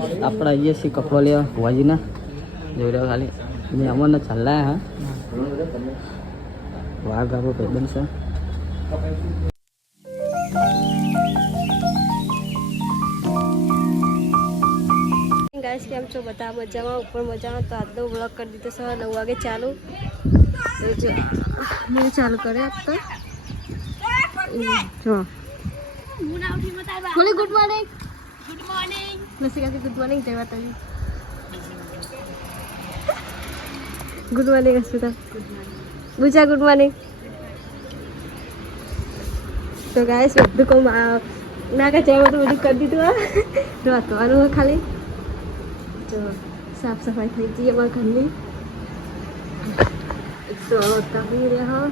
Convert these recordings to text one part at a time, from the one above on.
આપણે આવીએ છીએ કપડો લેવા ભુવાજીના જોઈ રહ્યો ખાલી. મેં અમને ચાલ્યા હા. વાઘ આપણો ભાઈબંધ છે. ગાઈસ કેમ છો? બધા મજામાં? ઉપર મજામાં? તો આજનો બ્લોગ કરી દીધો સવાર નવ વાગે ચાલુ. મેં ચાલુ કરે તો. જો. Good morning good morning Nasi કાકી ગુડ મોર્નિંગ જય માતાજી good morning Asmita Bucha good morning તો ગાઈસ બધું કહું ના કે ચાય બધું બધું કરી દીધું આ રાતવાનું ખાલી તો સાફ સફાઈ થઈ ગઈ અમારા ઘરની તો તમી રહ્યા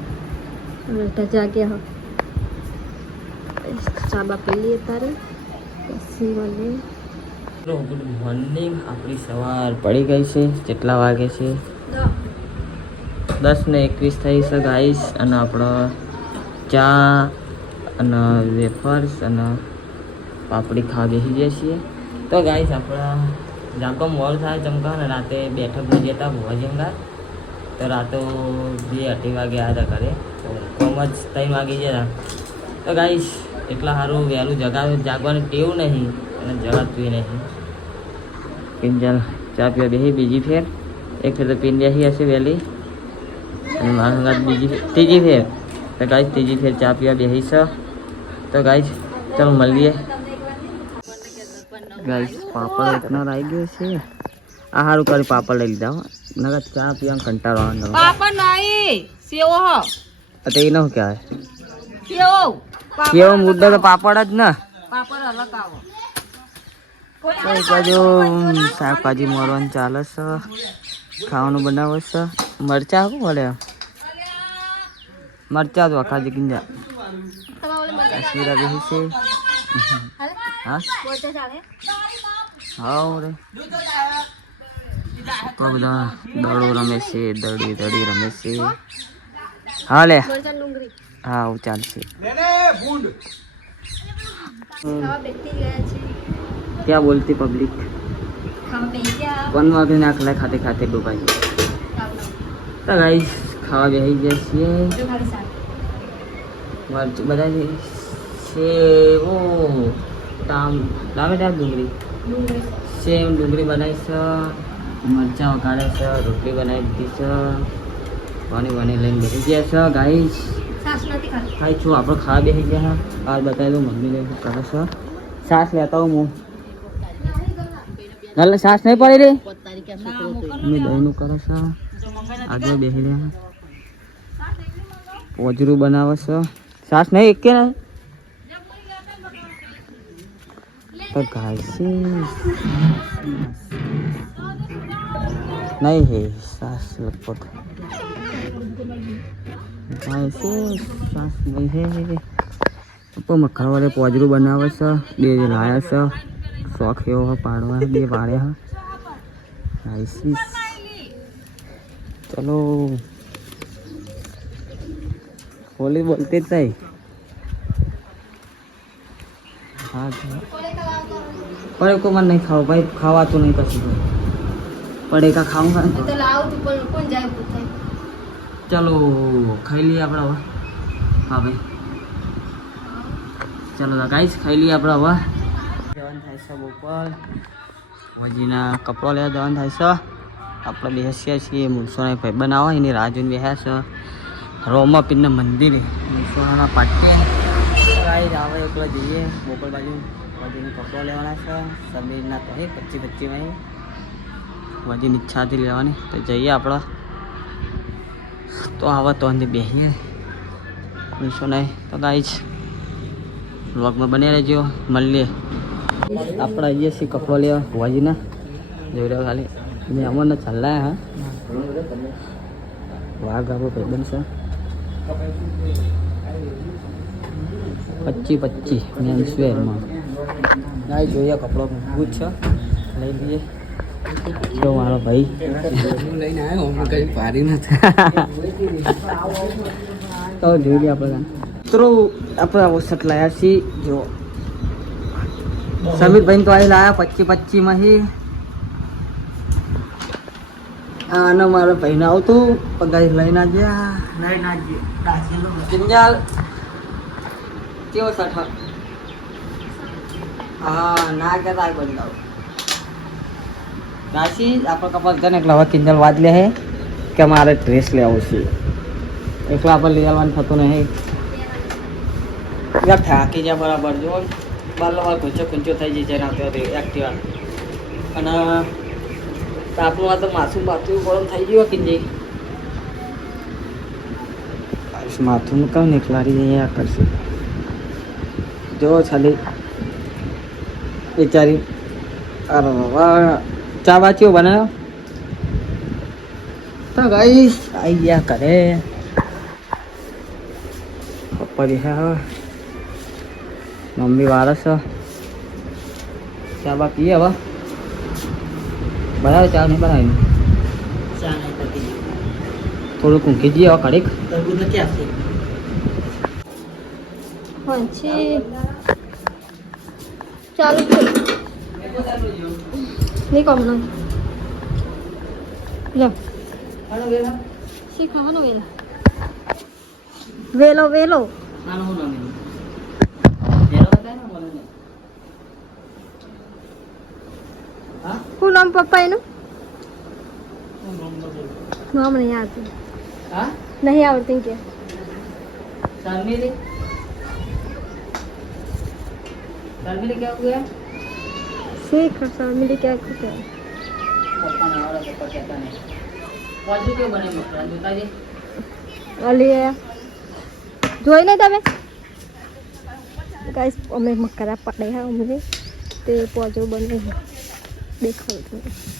અડધા જાગ્યા હો ચા બાપી લઈએ તારે પછી મને ગુડ મોર્નિંગ આપણી સવાર પડી ગઈ છે. કેટલા વાગે છે? દસ ને એકવીસ થઈ છે ગાઈસ અને આપણો ચા અને વેફર્સ અને પાપડી ખાવા બેસી જઈએ છીએ. તો ગાઈસ આપણા જાગો મોલ થાય ચમકા ને રાતે બની જતા ભુવાજી અંગાર તો રાતો બે અઢી વાગે આવ્યા હતા ઘરે. તો કોમ જ ત્રણ વાગે ગયા તો. ગાઈસ એટલા સારું વહેલું જગા જાગવાની ટેવ નહીં અને જગાતું નહીં. પિંજલ ચા પીવા બેસી બીજી ફેર. એક ફેર તો પીન બેસી હશે વહેલી. અને મારા બીજી ત્રીજી ફેર. તો ગાઈસ ત્રીજી ફેર ચા પીવા બેસી છે તો ગાઈસ ચાલો મળીએ. ગાઈસ પાપડ એટલો આવી ગયો છે. આ સારું કરી પાપડ લઈ લીધા હો. નગર ચા પીવા કંટાળો આવે પાપડ નહીં સેવો હો. તો એ ન કહેવાય? સેવો. કેવો મુદ્દો તો પાપડ જ ને. પાપડ અલગ આવો. એક બાજુ શાકભાજી મોરવાનું ચાલે છે. ખાવાનું બનાવે છે. મરચા શું મળે? મરચા તો આખા ગીંજા કાશ્મીરા બેસી છે. હા? હા રે. તો બધા દડો રમે છે દડી દડી રમે છે. હા લે. હા ચાલશે. બેસી ગયા છે ક્યાં બોલતી પબ્લિક ખાવા બેસી ગયા વન વાગે નાખલા ખાતે ખાતે ડૂબાઈ તો ગાઈસ ખાવા બેસી ગયા છીએ જો ખાલી શાક મરચ બધા છે સેવો ટામ ટામેટા ડુંગળી ડુંગળી સેવ ડુંગળી બનાવી છે મરચાં વઘારે છે રોટલી બનાવી દીધી છે પાણી પાણી લઈને બેસી ગયા છે ગાઈસ સાસ નથી ખાતી ખાઈ છું આપણે ખાવા બેસી ગયા આ બતાવી દઉં મમ્મીને શું કરે છે સાસ લેતા હું હું એટલે સાસ નહીં પડી રે મમ્મી દહીંનું કરે છે. આગળ બેસી રહ્યા. પોજરું બનાવે છે. સાસ નહીં એક કે નહીં? તો ગાઈસ નહીં હે સાસ લગભગ ગાઈસ સાસ નહીં હે પપ્પા મખણવાળે પોજરું બનાવે છે બે લાયા છે. શોખ એવો હે પાડવા બે પાડ્યા હે ગાઈસ ચલો હોલી બોલતી જ નહીં હા પડે કો મને નહીં ખાવું ભાઈ ખાવાતું નહીં કશું પડેકા ખાવું ખાય તો લાવ તું પણ કોણ જાય પૂછે ચાલો ખાઈ લઈએ આપણે હવે હા ભાઈ ચાલો ગાઈસ ખાઈ લઈએ આપણે હવે જવાનું થાય છે બપોર વજીના કપડો લેવા જવાનું થાય છે. આપણે બેસીએ છીએ મૂળસોના ભાઈ બનાવવા, એની રાહ જોઈને બેસ્યા છે. રોમા પીરના મંદિરે. મૂળસોના પાટે. ગાઈસ આવે જઈએ. બપોર બાજુ. વજીને કપડો લેવાના છે. સમીરના તો હે, પચી પચીમાં વજીની ઈચ્છાથી લેવાની. તો જઈએ આપણે. તો આવા, તો અંદર બેસીએ નહીં તો જ બ્લોગમાં બની રહેજો. મળીએ. આપણે આવીએ છીએ કપડો લેવા ભુવાજીના જોઈ રહ્યો ખાલી. મેં અમને ચાલ્લા હા. વાઘ આપણો ભાઈબંધ છે પચી પચી મેન સ્વેરમાં ના જોઈએ કપડો. મજબૂત છે. લઈ લઈએ. જો મારો ભાઈ. લઈને આવ્યો કઈ પારી નથી. તો જોઈ લઈએ આપણે. મિત્રો આપણે આવો શર્ટ લાયા છીએ. જો સમીરભાઈ તો અહીં લાયા પચી પચી માંથી આનો મારો ભાઈને આવતું પગાર લઈને આવ્યા. લઈને આવ્યા કિંજલ કેવો સઠો હા ના કહેતા બંધ આવો રાશી આપણે કપાસ છે ને એટલે હવે કિંજલ વાત લે હે કે મારે ડ્રેસ લેવો છે. એકલા આપણે લઈ આવવાનું થતું નહીં. યાર થાકી જાય બરાબર જો બારલો કુંચો કુંચો થઈ જાય જેના એક્ટિવા અને તાપનું આ તો માથું માથું ગરમ થઈ ગયું કિંજે માથું કામ નીકળાડી અહીંયા કરશે? જો ખાલી બિચારી અરે ચા વાંચ્યો બનાવ્યો તો ગઈ આઈ ગયા કરે પપ્પા હા. મમ્મી વારસ ચા બા પીએ હવે. બનાવે ચા નહીં બનાવી થોડુંક ઊંઘી જઈએ હવે પછી ચાલુ નહીં કોમ નો લો. શી ખાવાનું વેલો? વેલો વેલો આનું શું નામ એનું? એનો બતાય ને મને નહીં. હા? શું નામ પપ્પા એનું શું નામ બતાય? નામ નહીં આવતું હા? નહીં આવડતું કે શર્મિલી? શર્મિલી કેવું ગયા? શીખ મિલી ક્યાં ખુશે પપ્પાને આવડે તો પપ્પા કહેતા નહીં. બાજુ કેવું બને મકરા? જોતાજી. અલી જોઈ નહીં તમે ગાઈસ અમે મકરા પડે હા અમને તે પોજો બને છે. દેખાડું છું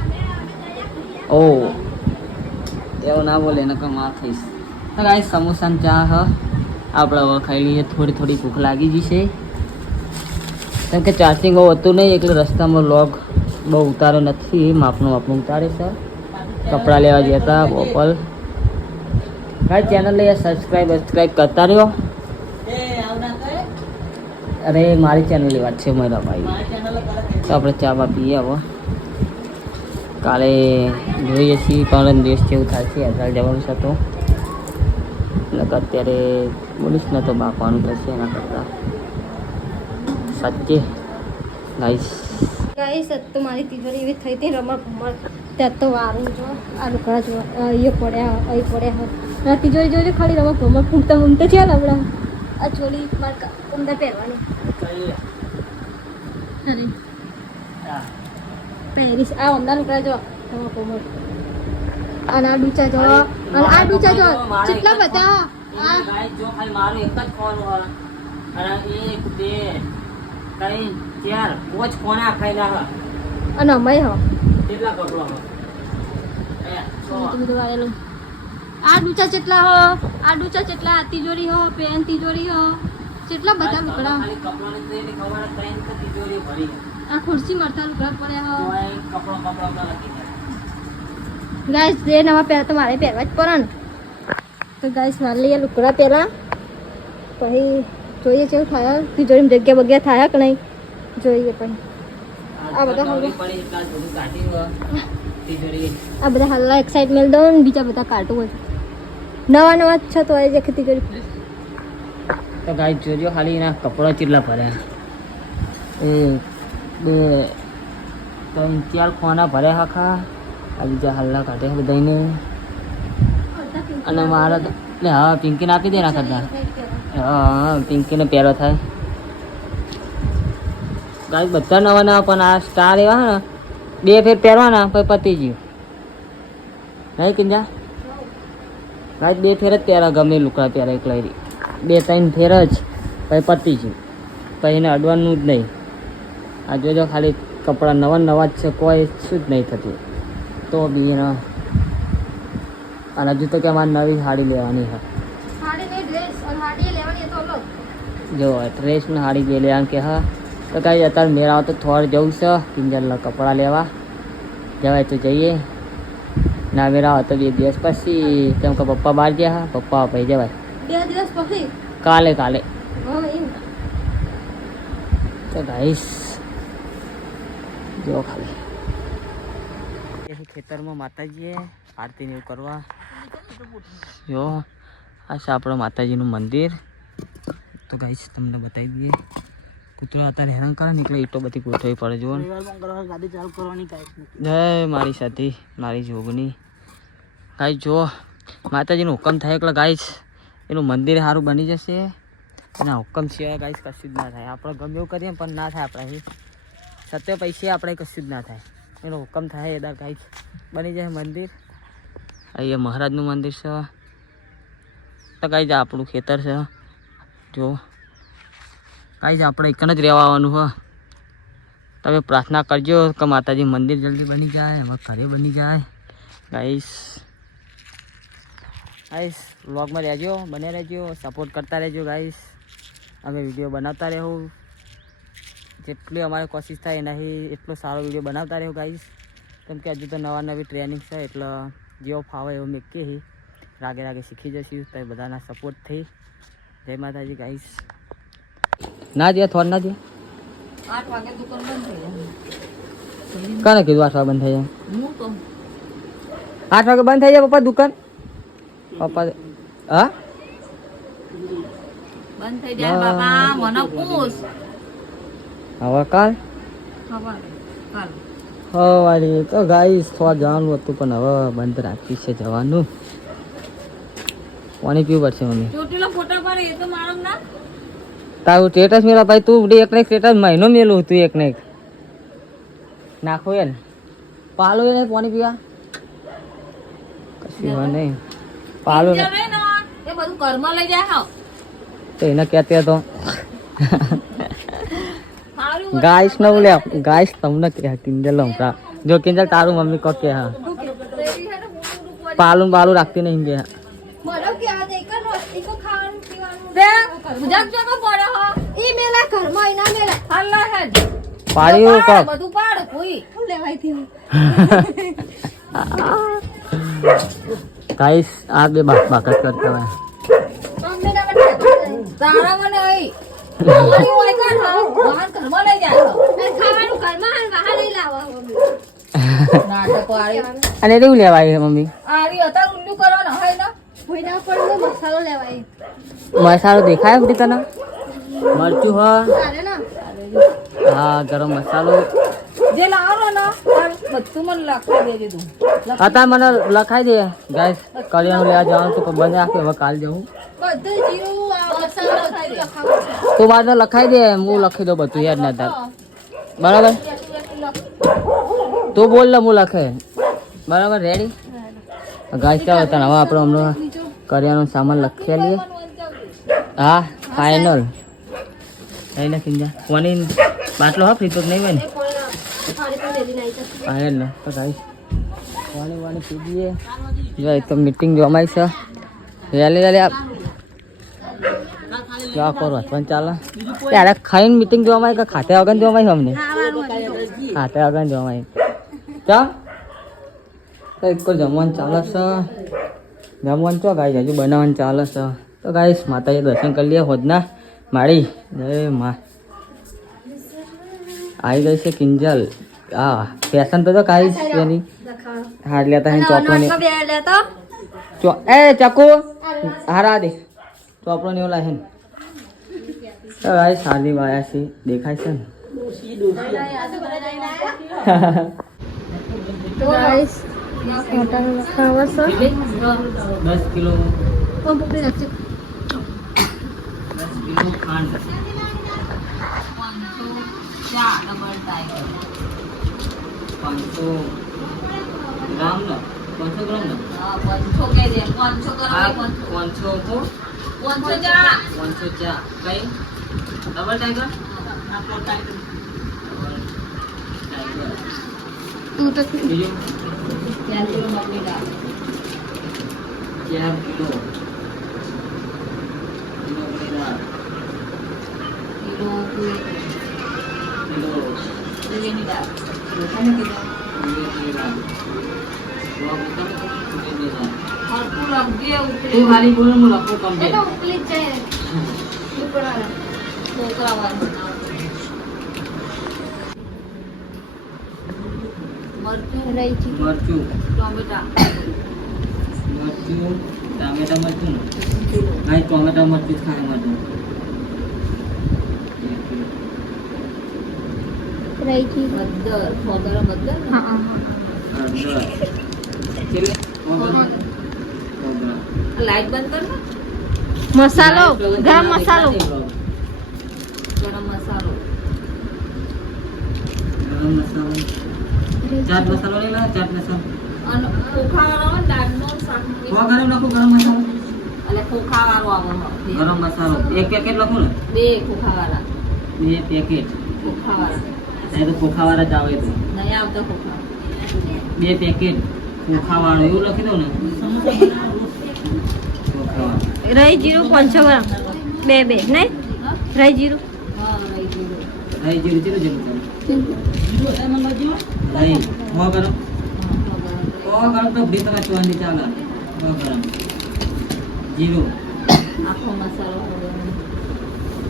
જોડે એવું ના બોલે એને કઈ માર થઈશ તો ગાઈસ સમોસા ને ચા, હ. આપણે હવે લઈએ, થોડી થોડી ભૂખ લાગી ગઈ છે. કેમ કે ચાર્જિંગ બહુ હતું નહીં, એટલે રસ્તામાં લોગ બહુ ઉતારો નથી. માપનું માપનું ઉતારે છે. કપડાં લેવા ગયા હતા બોપલ ભાઈ ચેનલ સબસ્ક્રાઈબ સબસ્ક્રાઈબ કરતા રહ્યો. અરે, મારી ચેનલની વાત છે મારા ભાઈ તો આપણે ચા બા પીએ હવે. કાલે જોઈએ છીએ પણ દિવસ જેવું થાય છે અત્યારે જવાનું છે તો. એટલે કે અત્યારે બોલીશ ને તો બાપવાનું થશે એના કરતાં. સાચે. નાઈસ ગાઈસ તો મારી તિજોરી એવી થઈ હતી રમણ ભમણ ત્યાં તો વારું જો આ લુકડા જો અહીંયા પડ્યા અહીં પડ્યા હોય. તિજોરી જોઈ ખાલી રમણ ભમણ ફૂમતા ફૂમતા છે હમણાં. આ ચોલી મારે અંદર પહેરવાની. પહેરીશ આ અમદાવાદ લુકડા જો. અને આ ડૂચા જો. અને આ ડૂચા જો. કેટલા બધા? આ જો ખાલી મારું એક જ ફોન હોય. અને એક બે ત્રણ ચાર. પાંચ કોને આખાયેલા હા અને અમે હો. કેટલા કપડો હા આ ડૂચા કેટલા હો આ ડૂચા કેટલા તિજોરી હો પેન તિજોરી હો. કેટલા બધા લુકડા કપડાની ખબર ત્રણ તિજોરી ભરી. આ ખુરશી હો કપડો કપડો ગાઈસ જે નવા પહેલા તો મારે પહેરવા જ પડે ને. તો ગાઈસ મારે લઈએ લુકડા પહેલાં પછી જોઈએ કેવું થાય. તિજોરી જગ્યા બગ્યા થાય કે નહીં? જોઈએ પછી આ બધા પડી આ બધા હાલવા એક્સાઇટ સાઈડ મેળ દઉં ને બીજા બધા હોય. નવા નવા છે તો એ ખેતી કરી તો ગાય જોજો ખાલી એના કપડા કેટલા ભર્યા. બે ત્રણ ચાર ખોના ભરે હાખા આ બીજા હલ્લા કાઢે બધાને અને મારા એટલે હા પિંકીને આપી દે ના કરતા. હા પિંકીને પહેરો થાય. ગાય બધા નવા નવા, પણ આ સ્ટાર એવા ને, બે ફેર પહેરવાના પછી પતી ગયું નહીં કિંજા? ગાય બે ફેર જ પહેરા, ગમે લુકડા પહેરા, એક લઈ બે, ત્રણ ફેર જ પછી પતી ગયું પછી એને અડવાનું જ નહીં. આ જોજો ખાલી કપડાં નવા નવા જ છે કોઈ શું જ નહીં થતું. તો બી એના અને હજુ તો કે મારે નવી સાડી લેવાની છે? સાડી નહીં ડ્રેસ અને સાડી લેવાની એ તો અલગ. જો ડ્રેસ ને સાડી બે લેવાનું કે હા. તો કાંઈ અત્યારે મેળ આવે તો થોડ જવું છે કિંજલના કપડાં લેવા. જવાય તો જઈએ. ના મેળ આવે તો બે દિવસ પછી. કેમ કે પપ્પા બહાર ગયા હા પપ્પા ભાઈ જવાય. બે દિવસ પછી? કાલે કાલે. હા એમ. તો ગાઈસ જો ખાલી. ખેતરમાં માતાજીએ આરતી ને એવું કરવા. જો આ છે આપણો માતાજીનું મંદિર. તો ગાઈસ તમને બતાવી દઈએ. કૂતરો અત્યારે હેરાન કરે નીકળે એટલો બધી ગોઠવવી પડે જુઓ જય મારી સાથી મારી જોગની. ગાય જો માતાજીનો હુકમ થાય એટલે ગાઈશ એનું મંદિર સારું બની જશે. એના હુકમ સિવાય ગાઈશ કશું જ ના થાય. આપણે ગમે એવું કરીએ પણ ના થાય આપણાથી. સત્ય પૈસે આપણે કશું જ ના થાય. એનો હુકમ થાય એદાર કાંઈક બની જાય મંદિર. અહીંયા મહારાજનું મંદિર છે. તો કાંઈ જ આપણું ખેતર છે. જો, કાંઈ જ આપણે એક જ રહેવા આવવાનું હોય તમે પ્રાર્થના કરજો કે માતાજી મંદિર જલ્દી બની જાય, એમાં ઘરે બની જાય. ગાઈસ ગાઈસ, વ્લોગમાં રહેજો, બને રહેજો, સપોર્ટ કરતા રહેજો ગાઈસ. અમે વીડિયો બનાવતા રહેવું. જેટલી અમારે કોશિશ થાય એનાથી એટલો સારો વીડિયો બનાવતા રહ્યો ગાઈશ કેમ કે હજુ તો નવા નવી ટ્રેનિંગ છે એટલે જેવો ફાવે એવો મેકીએ રાગે રાગે શીખી જશું તો બધાના સપોર્ટથી જય માતાજી ગાઈશ ના દે થોડ ના દે આઠ વાગે દુકાન બંધ થઈ જાય. કાને કીધું આઠ વાગે બંધ થઈ જાય? આઠ વાગે બંધ થઈ જાય પપ્પા દુકાન? પપ્પા હા? બંધ થઈ જાય બાપા મને પૂછ. હવે કાલ? હવારી તો ગાઈસ થોડા જવાનું હતું પણ હવે બંધ રાખ્યું છે જવાનું. પાણી પીવું પડશે મમ્મી? તારું સ્ટેટસ મેળા ભાઈ તું એક ને સ્ટેટસ મહિનો મેલું તું એક ને એક. નાખો એ ને પાલું એ નહીં પાણી પીવા? કશું હોય નહીં. પાલું એ બધું કર્મ લઈ જાય તો એને કહેતી હતો ગાઈસ ન બોલે ગાઈસ તમને કે કિંજલ હમણાં જો કિંજલ તારું મમ્મી કો કે હા પાલું બાલું રાખતી નહીં કે પાડ્યું પાડ, કોક? બધું પાડ કોઈ. લેવાયથી ગાઈસ આ બે બાક બાકસ કરતા હોય. તારા મને અને એવું લેવાય મમ્મી? મસાલો દેખાય ઉડી તને? મરચું હા. હા ગરમ મસાલો. જે લાવો ને બધું મને લખી દેજે તું. અત્યારે મને લખાઈ દે. ગાઈસ કરિયાણું લેવા જવાનું તો બંધ રાખે હવે કાલ જવું. તું બાદ લખાઈ દે હું લખી દઉં બધું યાદ ના તાર બરાબર? તું બોલ લે હું લખે. બરાબર રેડી ગાઈસ ચાલો તને હવે આપણે હમણાં કરિયાણું સામાન લખી લઈએ હા ફાઇનલ લઈ નાખી જા કોની બાટલો હા ફ્રી તો નહીં હોય ને. પણ ન, તો ગાઈસ પાણી વાણી પી દઈએ જો તો મીટિંગ જોમાઈ છે. વહેલી વહેલી આપ. જો કરો પણ ખાઈને મીટિંગ જોવાય કે ખાતે વગર જોવાય અમને? ખાતે વગર જોવાય ચા. તો એક જમવાનું ચાલે છે. જમવાનું ચો ગાઈ હજુ બનાવવાનું ચાલે છે. તો ગાઈશ માતાજી દર્શન કરી લઈએ હોદના માળી જય માં. આવી ગઈ છે કિંજલ. હા ફેશન તો તો કાંઈ જ એની. હાર લેતા હે ચોપડો ને ચો એ ચકુ હારા દે. ચોપડો ને ઓલા હે તો ભાઈ સાદી વાયા છે. દેખાય છે ને? છે. દસ કિલો. ખાંડ. ચા ડબલ ટાઈગર. પાંચસો ગ્રામ ને પાંચસો ગ્રામ ને હા પાંચસો કે છે. પાંચસો આ પાંચસો કો પાંચસો? ચા પાંચસો ચા કઈ? ડબલ ટાઈગર તું તો બીજું? ચાર કિલો મગની દાળ. ચાર કિલો. કિલો કિલો તો ઉપલી જ જાય ઉપરવાળા છોકરાવાનું મરચું ટોમેટા મરચું ટામેટા મરચું મરચું ખાય મરચું રહી છે મદ્દર ફોગર મદ્દર હા લાઈટ બંધ કર ને મસાલો ગરમ મસાલો ગરમ મસાલો ગરમ મસાલો ચાટ મસાલો લઈ લા ચાટ મસાલો અને ખોખાવાળો આવે ને દાળનો શાક સો ગરમ લખું ગરમ મસાલો એટલે ખોખાવાળો આવે આવો ગરમ મસાલો એક પેકેટ લખો ને બે ખોખાવાળા બે પેકેટ ખોખાવાળા એ તો ખોખાવાળા જ આવે તો. નહીં આવતા ખોખા. બે પેકેટ ખોખાવાળો એવું લખી દો ને? ખોખાવાળો. રહી જીરું પાંચસો ગ્રામ. બે બે નહીં? હા? રહી જીરું. રહી જીરું તમે રાઈ હો હો ગરમ? તો બે તમે ચોંધી ચાલે. હો ગરમ. જીરું? આખો મસાલો.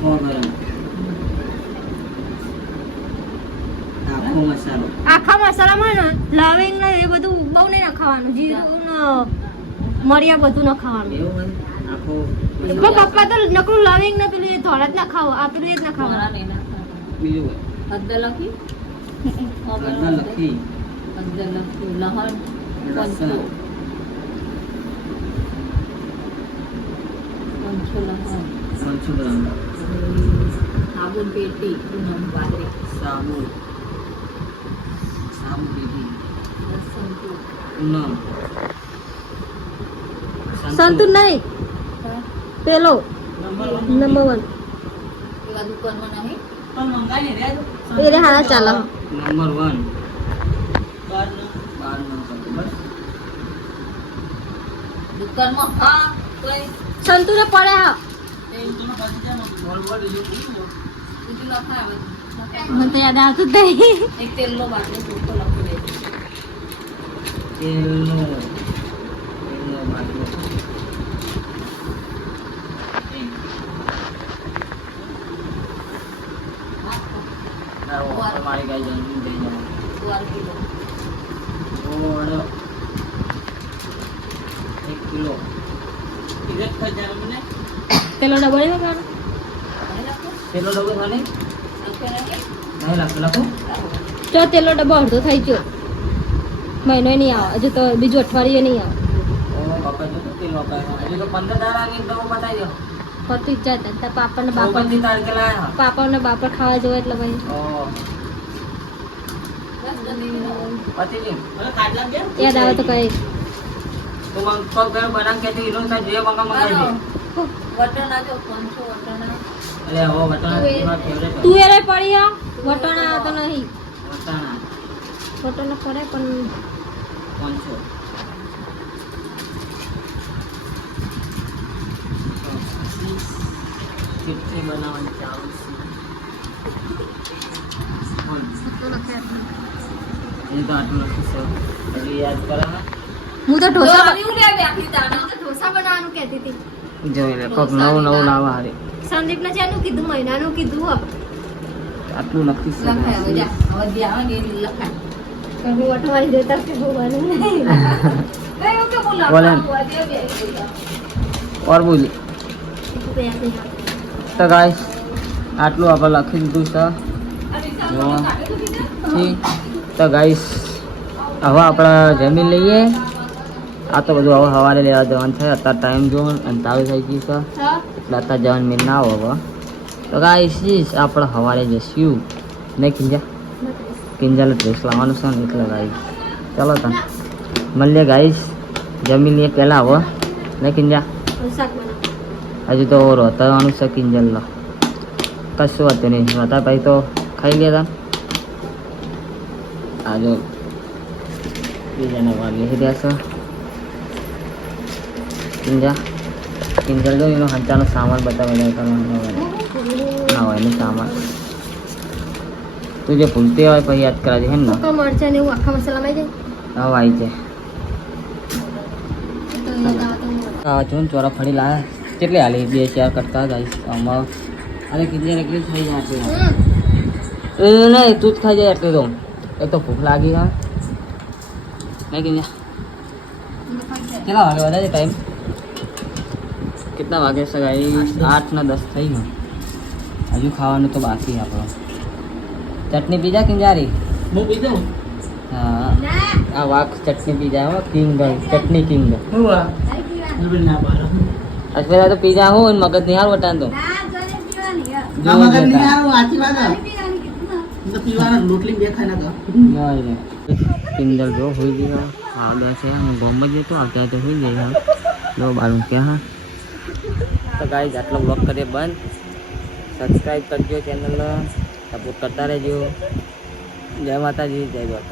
હો ગરમ. આખો મસાલો. આખા મસાલામાં ને લવિંગ ને એ બધું બહુ નહીં નખાવાનું જીરું ને મરિયા બધું ન ખાવાનું. એવું આખો પણ પપ્પા તો નકરું લવિંગ ને પેલું એ થોડા જ ના ખાવો આ પેલું એ જ ના ખવાના ખાવાનું બીજું લખી? લખી. લહણ લસણ. પંચો. લહણ સાબુન પેટી પૂનમ સાબુ બીજી લસણ તું પૂનમ સંતુર નહીં. પેલો. નંબર વન એવા દુકાનમાં નહીં એ રે હારા ચાલે. નંબર વન બાર નંબર બસ દુકાનમાં હા કોઈ સંતુરે પડે હા બોલ બોલ બીજું બીજું લખાય હવે. મને તો યાદ આવતું જ નહીં. એક તેલનો બાટલો ચોખ્ખો લખી દે. તેલનો તેલનો બાટલો તમારી ગાય જલ્દી જઈ ઓળ. એક કિલો. પેલો ડબલ પેલો ડબ્બો થાને લખે નહીં નહીં લાગતો? લાગો જો તેલો ડબ્બો અડધો થઈ ગયો. મહિનો નહીં આવે. હજુ તો બીજું અઠવાડિયે નહીં આવે. પતી જ પાપડ ને બાપડ ઓગણત્રીસ પાપડ ને બાપડ ખાવા જવો એટલે ભાઈ. યાદ આવે તો કઈ. બનાવ કે જે મંગા મંગાવી. વટાણા જો પાંચસો વટાણા. એટલે હો વટાણા તું એરે પડી આ વટાણા તો નહીં. વટાણા. વટાણા પડે પણ પાંચસો કેટલી બનાવવાની ચાલુ હું તો ઢોસા બનાવવાનું કહેતી હતી. જોઈ લે કોક નવું નવું લાવવા હારે. સંદીપ ને જેનું કીધું મહિનાનું કીધું હો આટલું લખીશ લખાય હવે જા. હવે જે આવે ને એ લખાય. હું અઠવાડિયે દેતા કે હોવાનું નહીં કઈ એવું કે બોલા? બોલે. ને. લખાવું હોય તે બે થઈ જાય. ઓર બોલી. તો ગાઈસ આટલું આપણે લખી દીધું છે. તો ગાઈસ હવે આપણે જમી લઈએ. આ તો બધું હવે સવારે લેવા જવાનું છે. અત્યારે ટાઈમ જો અંતાળું થઈ ગયું છે. એટલે અત્યારે જવાનું મેં ના આવો હવે. તો ગાઈસ આપણે સવારે જઈશું. નહીં કિંજા કિંજાલે ડ્રેસ લાવવાનું છે ને એટલે ગાઈ ચલો તને મળીએ ગાઈસ જમી લઈએ પહેલાં હવે. નહીં કિંજા હજુ તો રોતાવાનું છે કિંજલનો. કશું હતું નહીં. રોતા ભાઈ તો ખાઈ લે આજે બીજાને વાગી રહ્યા છે. કિંજા કિંજલ જો એનો હંચાનો સામાન બતાવે બધા કરવાનો ના હોય એનો સામાન. તું જે ભૂલતી હોય પછી યાદ કરાજે હે ને? મરચા ને એવું આખા હા આવી જાય? જાય. યાદ આવે તો આ જો ને ચોરા ફરી લાયા. કેટલી હાલી બે ચાર કરતા ગાઈશ આમાં. અરે કિંજલ એકલી જ થઈ જાય એ નહીં તું જ ખાઈ જાય એટલે તો. એ તો ભૂખ લાગી હા. નહીં કિંજા કેટલા વાગે વધારે ટાઈમ કેટલા વાગે છે ગાઈ આઠ ને દસ થઈ ગયો હજુ ખાવાનું તો બાકી આપણો ચટણી પીજા કિંજારી હું પી દઉં હા આ વાઘ ચટણી પીજા હો કિંગ ભાઈ ચટણી કિંગ હું આ ના પાડો અત્યારે તો પીજા હું મગજ નિહાર વટાન તો આ મગજ નહીં આવું આથી વાત આ. તો પીવાના રોટલી બે ખાઈ નાખો કિંજલ જો હોઈ ગયા હા બે છે હું બોમ્બ જ તો આવતા તો હોઈ જાય હા લો બારું ક્યાં હા તો ગાઈઝ આટલો બ્લોગ કરીએ બંધ. સબસ્ક્રાઈબ કરજો ચેનલ સપોર્ટ કરતા રહેજો. જય માતાજી, જય દ્વારકા.